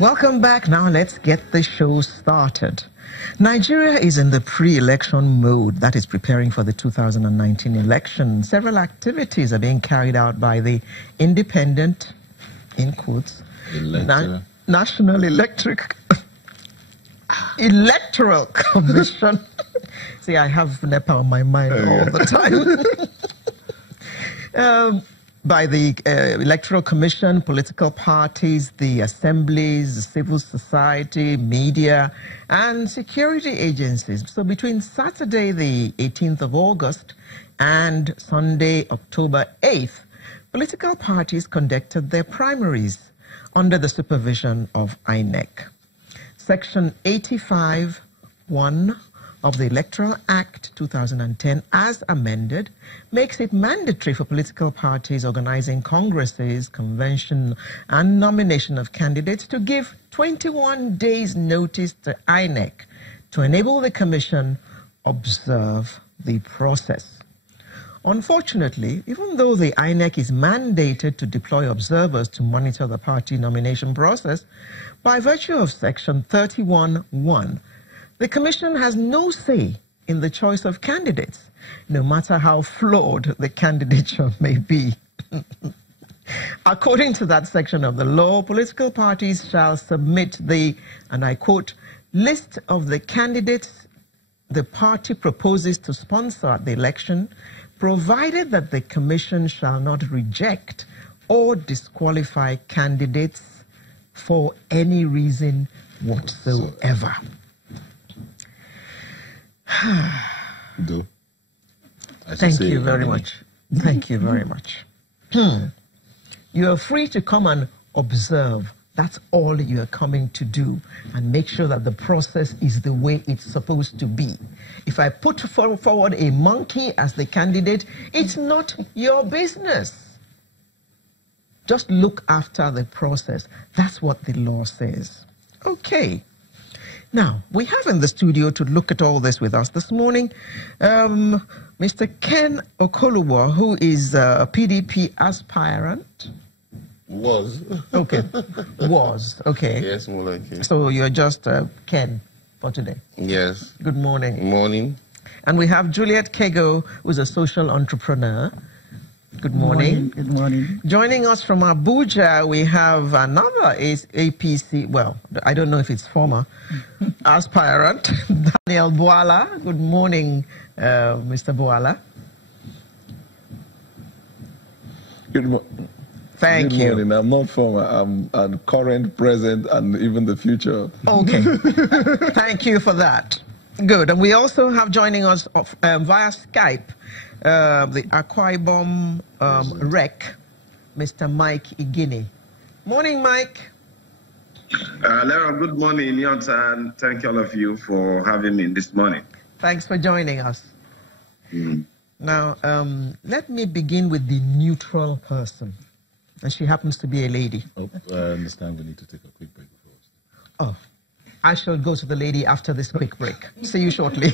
Welcome back. Now let's get the show started. Nigeria is in the pre-election mode that is preparing for the 2019 election. Several activities are being carried out by the independent, in quotes, National Electoral Commission. See, I have NEPA on my mind all the time. By the Electoral Commission, political parties, the assemblies, the civil society, media, and security agencies. So between Saturday, the 18th of August, and Sunday, October 8th, political parties conducted their primaries under the supervision of INEC. Section 85(1) of the Electoral Act 2010, as amended, makes it mandatory for political parties organizing congresses, convention, and nomination of candidates to give 21 days notice to INEC to enable the Commission observe the process. Unfortunately, even though the INEC is mandated to deploy observers to monitor the party nomination process, by virtue of Section 31(1), the Commission has no say in the choice of candidates, no matter how flawed the candidature may be. According to that section of the law, political parties shall submit the, and I quote, list of the candidates the party proposes to sponsor at the election, provided that the Commission shall not reject or disqualify candidates for any reason whatsoever. Thank you very much. Thank you very much. You are free to come and observe. That's all you are coming to do, and make sure that the process is the way it's supposed to be. If I put forward a monkey as the candidate, it's not your business. Just look after the process. That's what the law says. Okay. Now, we have in the studio to look at all this with us this morning, Mr. Ken Okolugbo, who is a PDP aspirant. Was. Okay. Was. Okay. Yes, more like it. So you're just Ken for today? Yes. Good morning. Good morning. And we have Juliet Kego, who's a social entrepreneur. Good morning. Good morning. Joining us from Abuja, we have another APC, well, I don't know if it's former, aspirant, Daniel Bwala. Good morning, Mr. Bwala. Good morning. Thank you. Morning. I'm not former, I'm current, present, and even the future. Okay. Thank you for that. Good. And we also have joining us via Skype, the Akwa Ibom rec, Mr. Mike Igini. Morning, Mike. Lara, good morning, and thank all of you for having me this morning. Thanks for joining us. Now, let me begin with the neutral person. And she happens to be a lady. Oh, I understand we need to take a quick break first. Oh, I shall go to the lady after this quick break. See you shortly.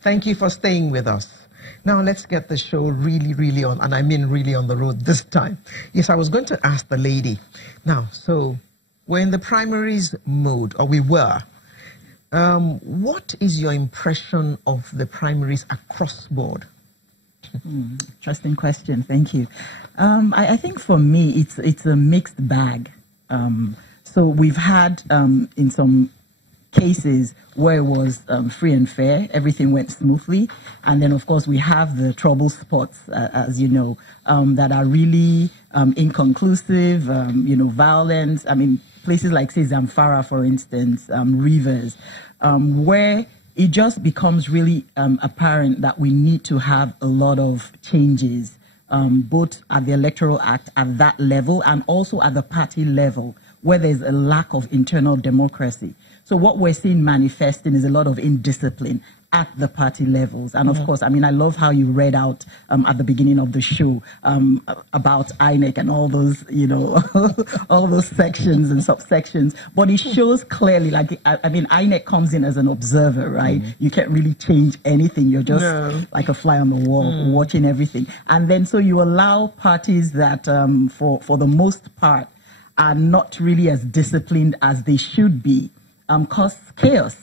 Thank you for staying with us. Now let's get the show really on, and I mean really on the road this time. Yes, I was going to ask the lady. Now, so we're in the primaries mode, or we were. What is your impression of the primaries across board? Interesting question. Thank you. I think for me, it's a mixed bag. So we've had in some cases where it was free and fair, everything went smoothly, and then of course we have the trouble spots, as you know, that are really inconclusive, violence. I mean, places like, say, Zamfara, for instance, Rivers, where it just becomes really apparent that we need to have a lot of changes, both at the Electoral Act at that level and also at the party level, where there's a lack of internal democracy. So what we're seeing manifesting is a lot of indiscipline at the party levels. And of course, I mean, I love how you read out at the beginning of the show about INEC and all those, you know, all those sections and subsections. But it shows clearly, like, I mean, INEC comes in as an observer, right? You can't really change anything. You're just like a fly on the wall, watching everything. And then so you allow parties that, for the most part, are not really as disciplined as they should be, cause chaos.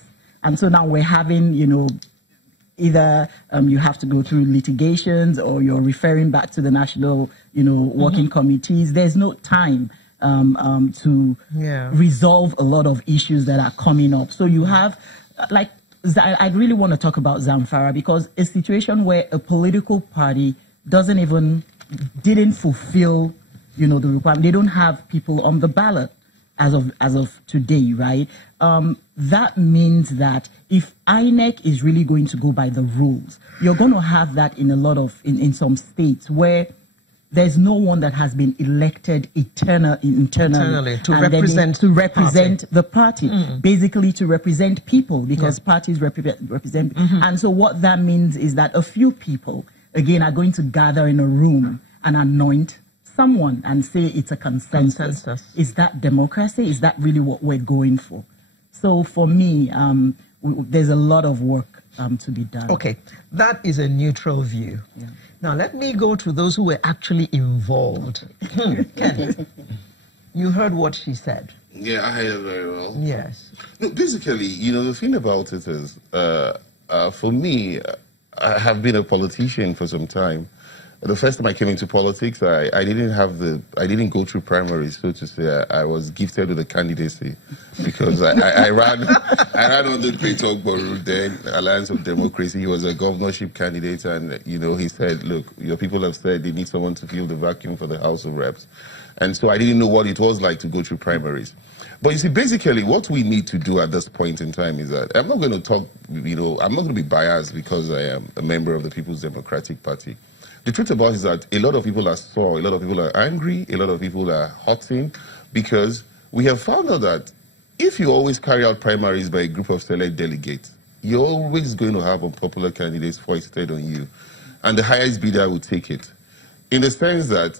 And so now we're having, you know, either you have to go through litigations or you're referring back to the national, you know, working committees. There's no time to resolve a lot of issues that are coming up. So you have, like, I really want to talk about Zamfara, because a situation where a political party didn't fulfill, you know, the requirement. They don't have people on the ballot as of today, right? That means that if INEC is really going to go by the rules, you're going to have that in a lot of, in some states where there's no one that has been elected internally to represent the party, basically to represent people, because parties represent. And so what that means is that a few people, again, are going to gather in a room and anoint someone and say it's a consensus. Is that democracy? Is that really what we're going for? So for me, there's a lot of work to be done. Okay, that is a neutral view. Now let me go to those who were actually involved. Ken, you heard what she said. Yeah, I heard it very well. Yes. Look, basically, you know, the thing about it is, for me, I have been a politician for some time. The first time I came into politics, I didn't go through primaries, so to say. I was gifted with a candidacy because I ran on the Pt.1 then Alliance of Democracy. He was a governorship candidate, and you know, he said, "Look, your people have said they need someone to fill the vacuum for the House of Reps," and so I didn't know what it was like to go through primaries. But you see, basically, what we need to do at this point in time is that I'm not going to talk, you know, I'm not going to be biased because I am a member of the People's Democratic Party. The truth about it is that a lot of people are sore, a lot of people are angry, a lot of people are hurting, because we have found out that if you always carry out primaries by a group of select delegates, you're always going to have unpopular candidates foisted on you, and the highest bidder will take it. In the sense that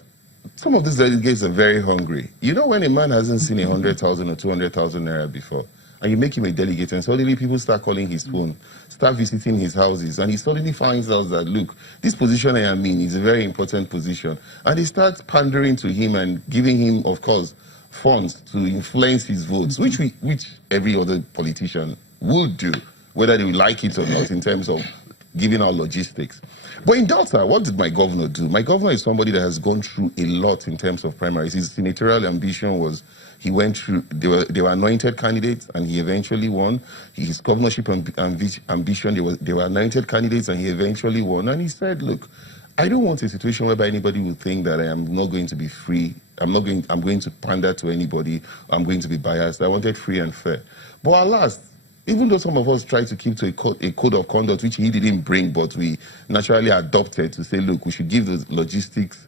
some of these delegates are very hungry. You know, when a man hasn't seen 100,000 or 200,000 naira before, and you make him a delegate, and suddenly people start calling his phone, start visiting his houses, and he suddenly finds out that, look, this position I am in is a very important position. And he starts pandering to him and giving him, of course, funds to influence his votes, which every other politician would do, whether they like it or not, in terms of giving out logistics. But in Delta, what did my governor do? My governor is somebody that has gone through a lot in terms of primaries. His senatorial ambition was, he went through, they were anointed candidates, and he eventually won. His governorship ambition, they were anointed candidates, and he eventually won. And he said, look, I don't want a situation whereby anybody will think that I am not going to be free. I'm going to pander to anybody. I'm going to be biased. I wanted free and fair. But alas, even though some of us tried to keep to a code of conduct, which he didn't bring, but we naturally adopted to say, look, we should give the logistics